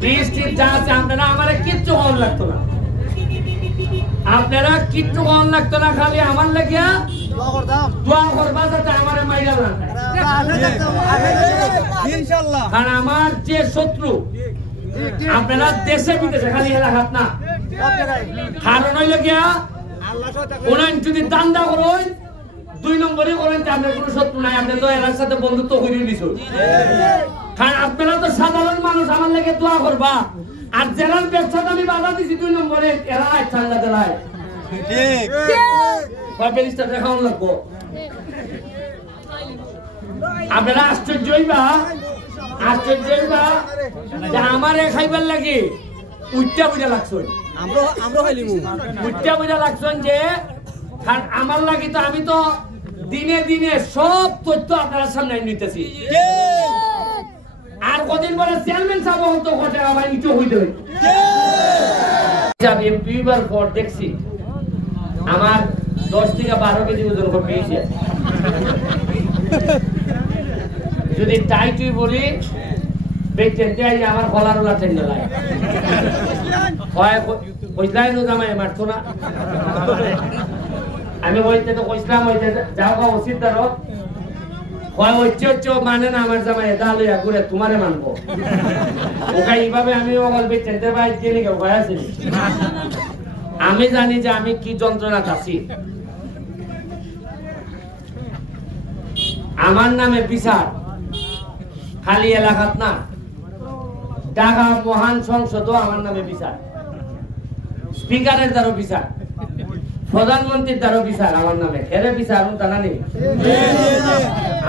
বৃষ্টি যা আছে আপনারা আমার কিচ্ছু কম লাগতো না, আপনারা কিচ্ছু কম লাগতো না, খালি আমার লাগিয়া দোয়া করবা যাতে আমার মাইরা না ইনশাআল্লাহ। কারণ আমার যে শত্রু আপনারা দেশে বিদেশে খালি এলাকাত না, কারণ হইল গিয়া ওনার যদি দান্দা করেন 2 নম্বরে করেন আপনার কোনো শত্রু নাই, আপনি তো এর সাথে বন্ধুত্ব করে দিছো। কারণ আপনারা তো সাধারণ মানুষ, আমার লাগে দোয়া করবা। আর জেলার ব্যবসাটা আমি বাধা দিছি 2 নম্বরে, এরা ঠান্ডা দেলায় ঠিক ব্যারিস্টার দেখাও লাগবো। আপনারা আশ্চর্য হইবা যে আমারে খাইবার লাগে উচ্চা বুঝা লাগছেন, উচ্চা বুঝা লাগছেন যে আমার লাগে তো আমি তো দিনে দিনে সব তথ্য আপনারা সামনে নিতেছি। আর কদিন পরে চেয়ারম্যান সাহেব হতো কত টাকা ভাই নিচে হইতে হবে। আমি এমপিবার পর দেখছি আমার 10 থেকে 12 কেজি ওজন কমিয়েছে। যদি তাই তুই বলি বেচতে আই আমার গলার ওলা টেনে লাগে হয় কইলাই নো জামাই মারতো না, আমি হইতে তো কইলাম হইতে যাও গা উচিত দাও হয় হচ্ছে মানে না আমার জামাই দালে ঘুরে তোমারে মানবো ওকে এইভাবে আমি ওগল বেচতে ভাই জেনে গেও ভাই আছে। আমি জানি যে আমি কি যন্ত্রণা আছি, আমার নামে বিচার খালি এলাকাত না, ঢাকা মহান সংসদও আমার নামে বিচার, স্পিকারের দ্বারা বিচার, প্রধানমন্ত্রীর দ্বারা বিচার আমার নামে। এরে বিচার তারা নেই,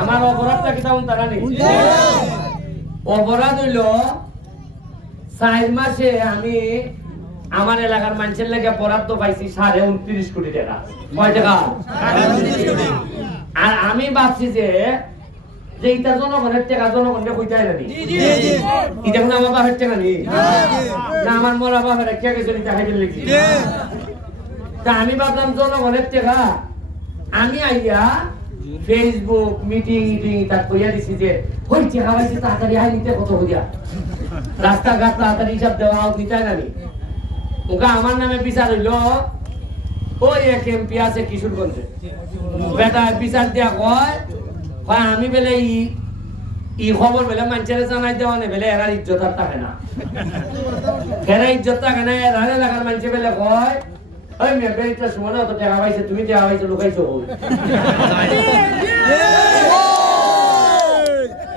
আমার অপরাধটা কি তারা নেই। অপরাধ হইল 4 মাসে আমি আমার এলাকার মানুষের লাগে বরাদ্দ পাইছি 29.5 কোটি টাকা। কয় টাকা? আর আমি ভাবছি যে এইটা জনগণের টাকা, জনগণকে কইতে হয় নানি, এটা কোনো আমার বাপের টাকা নেই না, আমার মরা বাপের কে গেছে দেখাইতে লিখছি। তা আমি ভাবলাম জনগণের টাকা, আমি আইয়া ফেসবুক মিটিং তার কইয়া দিছি যে ওই টাকা পাইছে তাড়াতাড়ি আই নিতে কত হইয়া রাস্তাঘাট তাড়াতাড়ি হিসাব দেওয়া নিতে হয় নানি। ওকে আমার নামে বিচার হইল ওই এক এমপি আছে কিশোরগঞ্জে, বেটা বিচার দিয়া কয় আমি বেলে ই খবর বেলে মানুষের জানাই দেওয়া নেই বেলে এরার ইজ্জত আর থাকে না, এরা ইজ্জত থাকে না। এরার এলাকার মানুষে বেলে কয় ওই মেয়ে বেরিটার সময় অত টাকা পাইছে, তুমি টাকা পাইছে লুকাইছো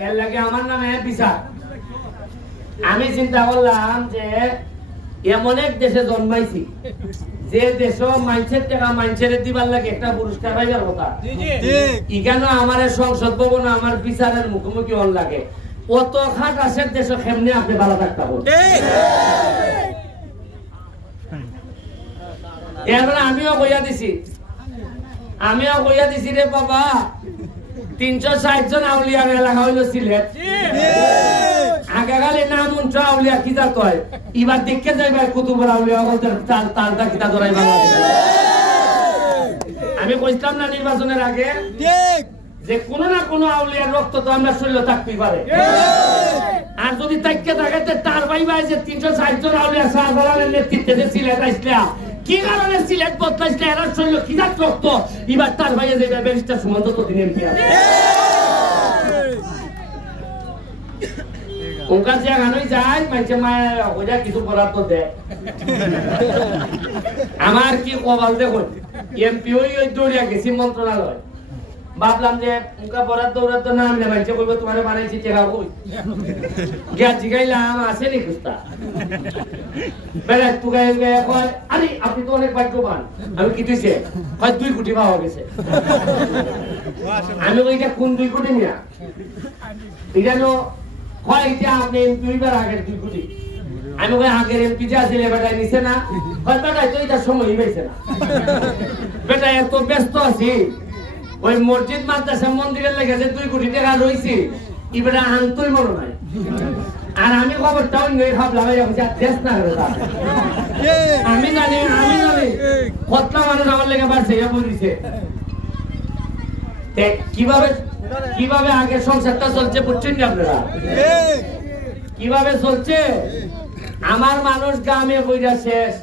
এর লাগে আমার নামে বিচার। আমি চিন্তা করলাম যে এমন এক দেশে জন্মাইছি যে দেশ মানুষের টাকা মানুষের দিবার লাগে একটা পুরস্কার পাইবার কথা, এখানে আমার সংসদ ভবন আমার বিচারের মুখোমুখি হন লাগে, অত খাট আছে দেশ কেমনে আপনি ভালো থাকতে হবে। এবার আমিও কইয়া দিছি রে বাবা 360 জন আউলিয়ার এলাকা হইল সিলেট, আগাগালে নাম উঞ্চ আউলিয়া কিতা কয়, এবার দেখে যাইবা কুতুবুল আউলিয়া তালটা কিতা ধরাই বাংলাদেশ। আমি কইতাম না নির্বাচনের আগে যে কোনো না কোনো আউলিয়ার রক্ত তো আমরা শরীরে থাকতেই পারে, আর যদি তাইকে থাকাতে তার ভাইবা যে 360 জন আউলিয়া শাহজালালের নেতৃত্বে যে সিলেট আসলা কি কারণে সিলেট বদলাইছে, এরা শরীরে কিতা রক্ত এবার তার ভাইয়া যে ব্যারিস্টার সুমন্ত তো দিন এমপি ওখান থেকে গানই যায় মাইছে মায়া ওইটা কিছু করার তো দেয়। আমার কি কপাল দেখুন, এমপি ওই দৌড়িয়া গেছি মন্ত্রণালয়, ভাবলাম যে মুখা বরাদ্দ বরাদ্দ না আনলে মাইছে কইব তোমারে বানাইছি টাকা কই গিয়া জিগাইলাম আছে নি কুস্তা বেলা তুগাই গিয়ে কয় আরে আপনি তো অনেক ভাগ্যবান। আমি কি দিছে কয় 2 কোটি পাওয়া গেছে। আমি ওইটা কোন 2 কোটি নিয়া এটা নো কয় এটা আপনি 2 বার আগের 2 কোটি। আমি কই আগের এমপি যা ছিল বেটা নিছে না, কয় বেটা তো এটা সময়ই পাইছে না, বেটা এত ব্যস্ত আছি ওই মসজিদ মাদ্রাসা মন্দিরের লেগেছে 2 কোটি টাকা রইছে এবারে আনতই মনে নাই। আর আমি খবরটাও নেই ভাবলাম দেশ না আমি জানি কতটা মানুষ আমার লেগে বাড়ছে বলিছে কিভাবে আগে সংসারটা চলছে বুঝছেন আপনারা, কিভাবে চলছে আমার মানুষ গ্রামে কইরা শেষ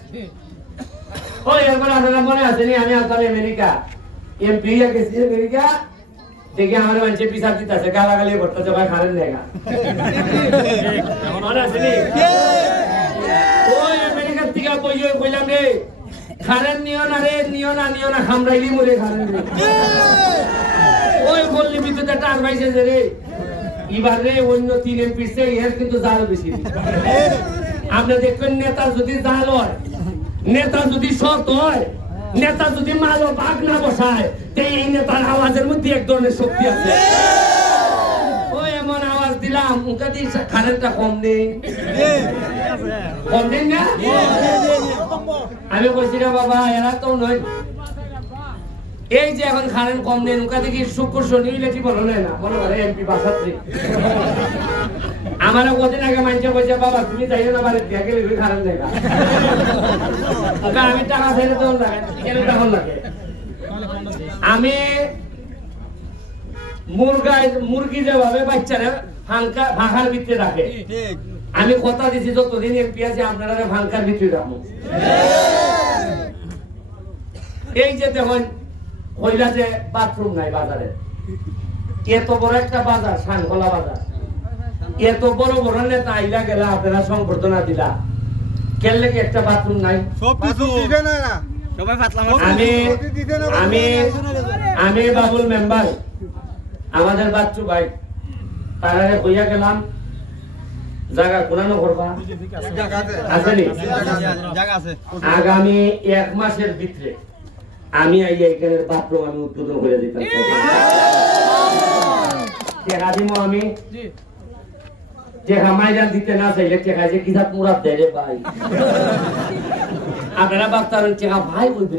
ওই একবার আপনারা মনে আছে নি আমি আসলে আমেরিকা এমপি গেছি আমেরিকা দেখি আমার মানুষের পিছার দিতেছে গালাগালি করতেছে ভাই খারেন দেখা মনে আছে নি ওই আমেরিকার থেকে কইলাম রে খারেন নিও না খামরাইলি মরে খারেন রে ওই বললি বিদ্যুৎ টার পাইছে যে রে এবার রে অন্য 3 এমপি সে এর কিন্তু জাল বেশি আপনি দেখবেন নেতা যদি জাল হয় নেতা যদি সৎ হয় নেতা যদি মাল ভাগ না বসায় তে এই নেতার আওয়াজের মধ্যে এক ধরনের শক্তি আছে ওই এমন আওয়াজ দিলাম ওকে দিয়ে কারেন্টটা কম নেই না আমি বলছি রে বাবা এরা তো নয় এই যে এখন কারেন্ট কম নেই ওকে দেখি শুক্র শনি ইলেকট্রি বলো না মনে করে এমপি বাসাত্রী আমার কদিন আগে মানছে বলছে বাবা তুমি যাইও না বাড়িতে গেলে কারেন্ট দেখা আমি টাকা ছেড়ে তো লাগে আমি মুরগি যেভাবে বাচ্চারা ফাঁকার ভিতরে রাখে আমি কথা দিছি যতদিন এমপি আছে আপনারা ফাঁকার ভিতরে রাখবো এই যে দেখুন কইলা যে বাথরুম নাই বাজারে এত বড় একটা বাজার শানখোলা বাজার এত বড় বড় নেতা আইলা গেলা আপনারা সংবর্ধনা দিলা কেন লেগে একটা বাথরুম নাই আমি বাবুল মেম্বার আমাদের বাচ্চু ভাই তারা কইয়া গেলাম জায়গা কোনানো করবা আছে আগামী 1 মাসের ভিতরে আমি আইয়া এখানের বাথরুম আমি উদ্বোধন করে দিতাম আমি যে হামাইজান দিতে না চাইলে টেকা যে কিসাব মুরাদ দেয় রে ভাই আপনারা বাচ্চারেন টেকা ভাই বলবে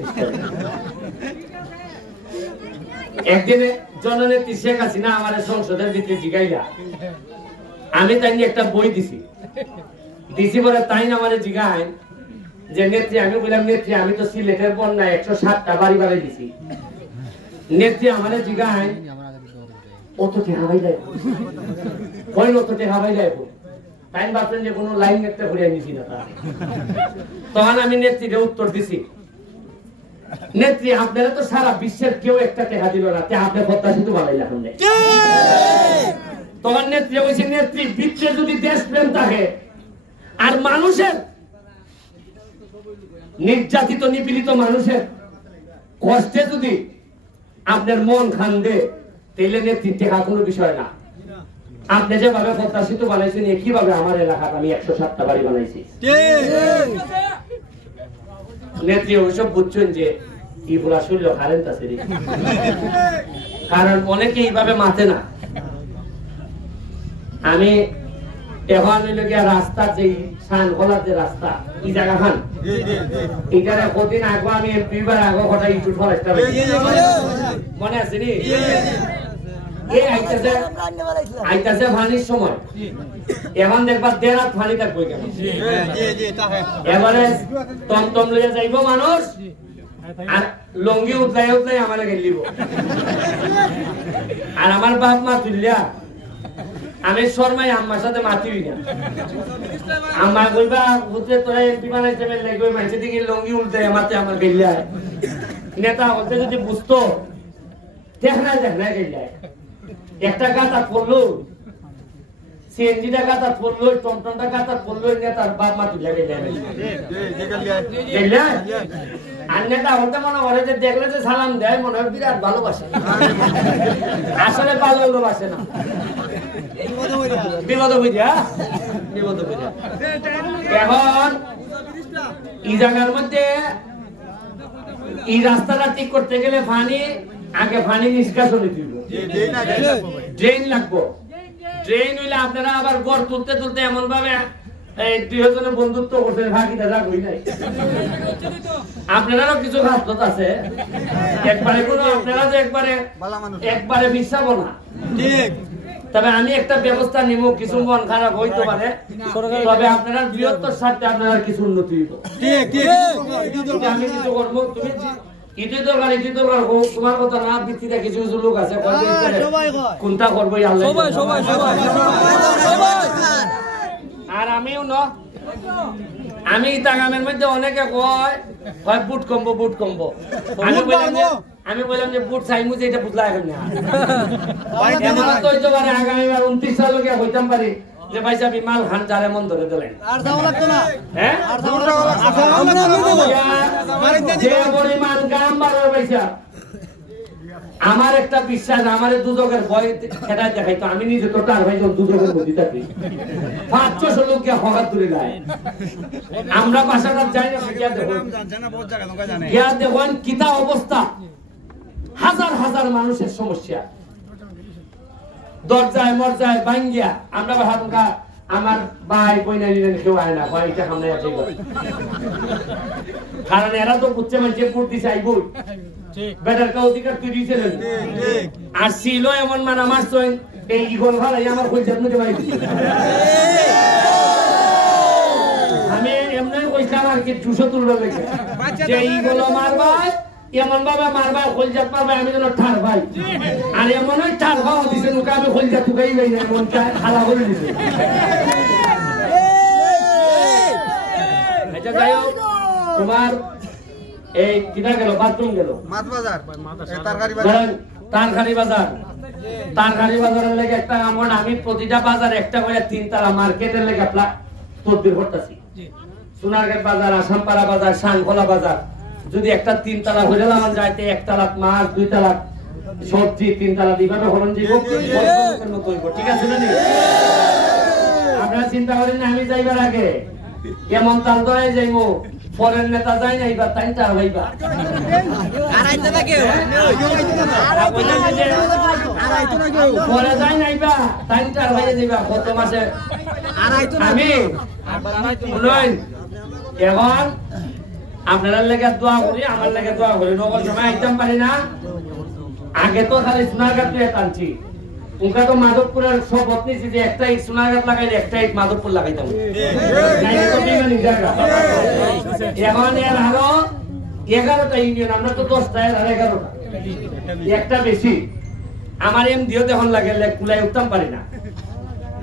একদিনে জননেত্রী শেখ হাসিনা আমার সংসদের ভিতরে জিগাইলা আমি তাই একটা বই দিছি বলে তাই না আমার জিগায় যে নেত্রী আমি বললাম নেত্রী আমি তো সিলেটের বন্যা 107টা বাড়ি বাড়ি দিছি নেত্রী আমার জিগায় অত টেকা ভাই যায় কই অত টেকা ভাই যায় টাইম বাপেন যে কোনো লাইন একটা ঘুরে নিছি না তখন আমি নেত্রীকে উত্তর দিছি নেত্রী আপনারা তো সারা বিশ্বের কেউ একটা টেকা দিল না তে আপনি প্রত্যাশিত ভালোই এখন তখন নেত্রী বলছে নেত্রী বিশ্বে যদি দেশপ্রেম থাকে আর মানুষের নির্যাতিত নিপীড়িত মানুষের কষ্টে যদি আপনার মন খান্দে তাইলে নেত্রী টেকা কোনো বিষয় না আপনি যেভাবে প্রত্যাশিত বানাইছেন একইভাবে আমার এলাকাতে আমি 107টা বাড়ি বানাইছি নেত্রী ওইসব বুঝছেন যে কি বলা শুনলো কারেন্ট আছে কারণ অনেকে এইভাবে মাতে না আমি এখন রাস্তা যে শানখোলার যে রাস্তা এই জায়গা খান এখানে কদিন আগে আমি এমপি বার আগে কটা ইউটিউব ফরেস্ট মনে আছে নি আইতাছে পানির সময় এখন দেখবা দেড়াত পানি থাকবো এবারে টমটম লইয়া যাইব মানুষ আর লঙ্গি উতলাই উতলাই আমার গেলিব আর আমার বাপ মা তুলিয়া আমি শর্মাই আম্মার সাথে মাতিবি না আম্মা কইবা বুঝতে তোরা এমপি বানাইছে বেল লাগবে মানুষের দিকে লঙ্গি উল্টাই আমাতে আমার গেলিয়া নেতা হতে যদি বুঝতো দেখ না গেলিয়া একটা গাতা পড়লো সিএনজিটা গাতা পড়লো টমটমটা গাতা পড়লো নেতার বাপ মা তুলে গেলে আর নেতা হতে মনে করে যে দেখলে যে সালাম দেয় মনে হয় বিরাট ভালোবাসে আসলে ভালোবাসে না বিপদ বুঝা এখন এই জায়গার মধ্যে এই রাস্তাটা ঠিক করতে গেলে পানি আগে পানি নিষ্কাশন দিব ড্রেন লাগবো ড্রেন হইলে আপনারা আবার গড় তুলতে তুলতে এমন ভাবে এই 2 জনের বন্ধুত্ব করছেন ভাগিটা যা কই নাই আপনারাও কিছু হাতত আছে একবারে কোনো আপনারা যে একবারে বিশ্বাস না ঠিক তবে আমি একটা ব্যবস্থা নিব কিছু মন খারাপ হইতে পারে তবে আপনারা বৃহত্তর স্বার্থে আপনারা কিছু উন্নতি হইব ঠিক ঠিক আমি কিছু করব তুমি ইতি দরকার তোমার কথা না ভিত্তিতে কিছু কিছু লোক আছে কোনটা করবো আল্লাহ আর আমিও আমি তাগামের মধ্যে অনেকে কয় বুট কমবো আমি বললাম যে বুট চাইমু যে এটা বুঝলা এখন না এমন তো হইতে পারে আগামীবার 29 সাল লগে হইতাম পারি যে ভাই সাহেব মাল খান যারে মন ধরে দিলেন আর যাওয়া লাগতো না হ্যাঁ আর যাওয়া লাগতো না যে পরিমাণ গাম বাড়ার পয়সা আমার একটা বিশ্বাস আমারে দুজকের ভয় খেটাই দেখাইতো আমি নিজে তো তার ভাই দুজকের মধ্যে থাকি 500 লোককে হকাত তুলে যায় আমরা বাসাটা যাই না গিয়া দেখুন কিতা অবস্থা হাজার হাজার মানুষের সমস্যা দরজায় মরজায় ভাঙ্গিয়া আমরা ভাবকা আমার ভাই বইনা নিলেন কেউ আয় না ভাই এটা সামনে আছে কারণ এরা তো বুঝছে মানে ভোট দিছে আইবই বেটার কা অধিকার তুই দিয়েছিলেন আর ছিল এমন মানা মারছেন এই ইগল ভাড়াই আমার কই জন্ম দে ভাই আমি এমনি কইছিলাম আর কি 200 তুলবার লাগে যে ইগল মারবা এমন বাবা মারবা কলজাত মারবা আমি যেন ঠার ভাই আর এমন ওই ঠার ভাও দিছে নুকা আমি কলজাত তুকাই ভাই না এমন খালা করে দিছে আচ্ছা যাই হোক তোমার এই কিনা গেল বাথরুম গেল মাছ বাজার তরকারি বাজারের লাগে একটা আমন আমি প্রতিটা বাজার একটা করে 3 তালা মার্কেটের লাগে তদবির করতেছি সোনারঘাট বাজার আসামপাড়া বাজার শানখোলা বাজার যদি একটা 3 তালা হয়ে গেল আমার যাইতে 1 তালা মাছ 2 তালা সবজি 3 তালা দিবাবে হলন জীব ঠিক আছে না আপনারা চিন্তা করেন না আমি যাইবার আগে কেমন তাল ধরে যাইবো ফরেন নেতা যাই না এবার তাই চার ভাইবা পরে যাই না এবার তাই চার ভাইয়ে যাইবা কত মাসে আমি এখন আপনারা লেগে দোয়া করি আমার লেগে দোয়া করি নগর সময় আইতাম পারি না আগে তো খালি সোনারঘাট তুই টানছি উনকা তো মাধবপুরের সব বদনিছি যে একটা ইট সোনারঘাট লাগাইলে একটা ইট মাধবপুর লাগাইতাম এখন এর আরো 11টা ইউনিয়ন আমরা তো 10টা এর আর 11টা একটা বেশি আমার এম দিও তখন লাগে কুলাই উঠতাম পারি না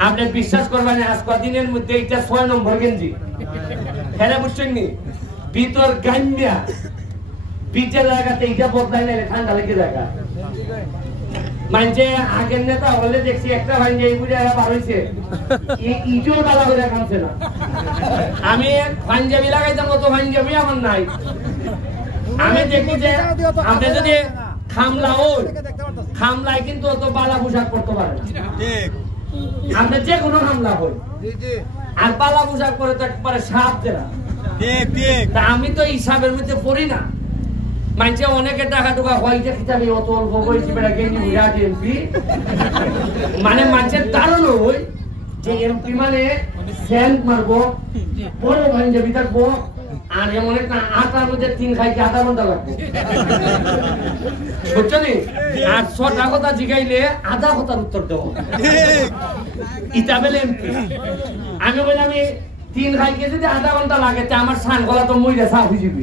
আপনি বিশ্বাস করবেন আজ কদিনের মধ্যে এটা 6 নম্বর গেঞ্জি হেরা বুঝছেন নি ভিতর গান্যা পিঠের জায়গাতে এটা বদলাই নাইলে ঠান্ডা লেগে জায়গা মানছে আগের নেতা হলে দেখছি একটা ভাঙ্গে এই বুঝে বার হয়েছে ইটিও তালা করে কামছে না আমি পাঞ্জাবি লাগাইতাম অত পাঞ্জাবি আমার নাই আমি দেখি যে আপনি যদি খামলাই কিন্তু অত বালা পোশাক করতে পারে না আপনি যে কোনো খামলা হই আর বালা পোশাক করে তো একবারে সাপ দেনা তা আমি তো হিসাবের মধ্যে পড়ি না মানছে অনেকে টাকা টুকা হইতে খিতাবি অত অল্প বয়সী বেড়া গেঞ্জি বিরাট এমপি মানে মানুষের ধারণা হই যে এমপি মানে সেন্ট মারবো বড় পাঞ্জাবি থাকবো আর এমন একটা আটার মধ্যে 3 খাইতে আধা ঘন্টা লাগবে বুঝছো নি আর 6টা কথা জিগাইলে আধা কথার উত্তর দেবো ইটা বেলে এমপি আমি বলি আমি 3 খাইতে যদি আধা ঘন্টা লাগে তা আমার সান গলা তো মইরা সাফ হয়ে যাবে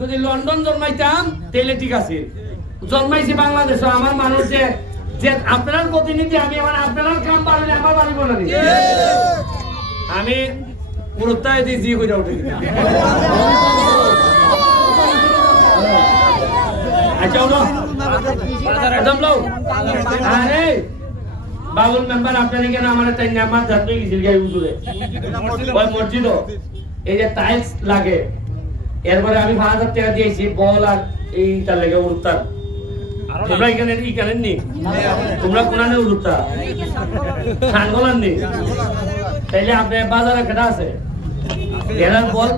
যদি লন্ডন জন্মাইতাম তাহলে ঠিক আছে জন্মাইছি বাংলাদেশে আমার মানুষ যে আপনার প্রতিনিধি আমি আমার আপনার কাম পারলে আমার পারিব না আমি পুরোটাই দিয়ে জি হয়ে উঠে আচ্ছা একদম লো আরে বাবুল মেম্বার আপনারা কেন আমার তাই নামাজ যাতে গেছিল গাই উজুরে ওই মসজিদ এই যে টাইলস লাগে এরপরে আমি 5000 টাকা দিয়েছি বল আর এইটা লাগে উড়তার তোমরা এখানে নি তোমরা কোনানে উড়তা খানগোলান নি তাইলে আপনি বাজারে কেটা আছে এরার বল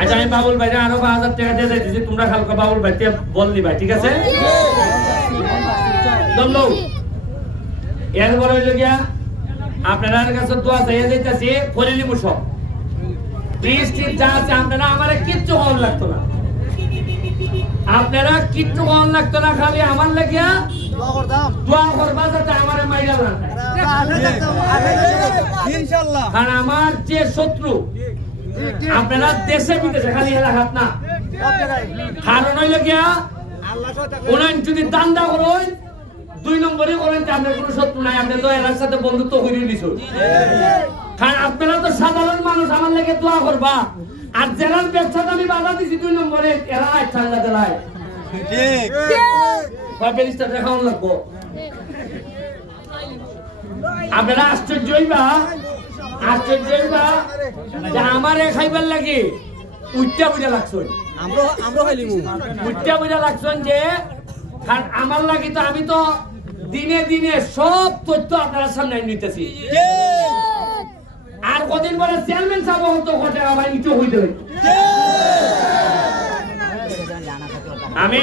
আচ্ছা আমি বাবুল ভাই আরো 5000 টাকা দিয়ে দিয়েছি তোমরা খালকা বাবুল ভাই বল নিবা ঠিক আছে দমলো এরপরে হইল গিয়া আপনার কাছে দোয়া চাইয়া যাইতাছি ফলিলি মুসব আপনারা আমার কিচ্ছু কম লাগতো না আপনারা কিচ্ছু কম লাগতো না খালি আমার লাগিয়া দোয়া করবা যাতে আমার মাইরা না ইনশাআল্লাহ কারণ আমার যে শত্রু আপনারা দেশে বিদেশে খালি এলাকাত না কারণ হইল গিয়া ওনার যদি দান্দা করেন 2 নম্বরে করেন আপনার কোনো শত্রু নাই আপনি তো এর সাথে বন্ধুত্ব করে দিছো সাধারণ মানুষ আমার লেগে দোয়া করবা আর জেলার ব্যবসাটা আমি বাধা দিছি 2 নম্বরে এরা ঠান্ডা দেলায় ঠিক ব্যারিস্টার দেখাও লাগবো আপনারা আশ্চর্য হইবা যে আমারে খাইবার লাগে উচ্চা বুঝা লাগছেন আমরা খাইলিমু উচ্চা বুঝা লাগছেন যে কারণ আমার লাগি তো আমি তো দিনে দিনে সব তথ্য আপনার সামনে নিতেছি আর কদিন পরে চেয়ারম্যান সাহেব হতো কত আমার ইটো হইতে আমি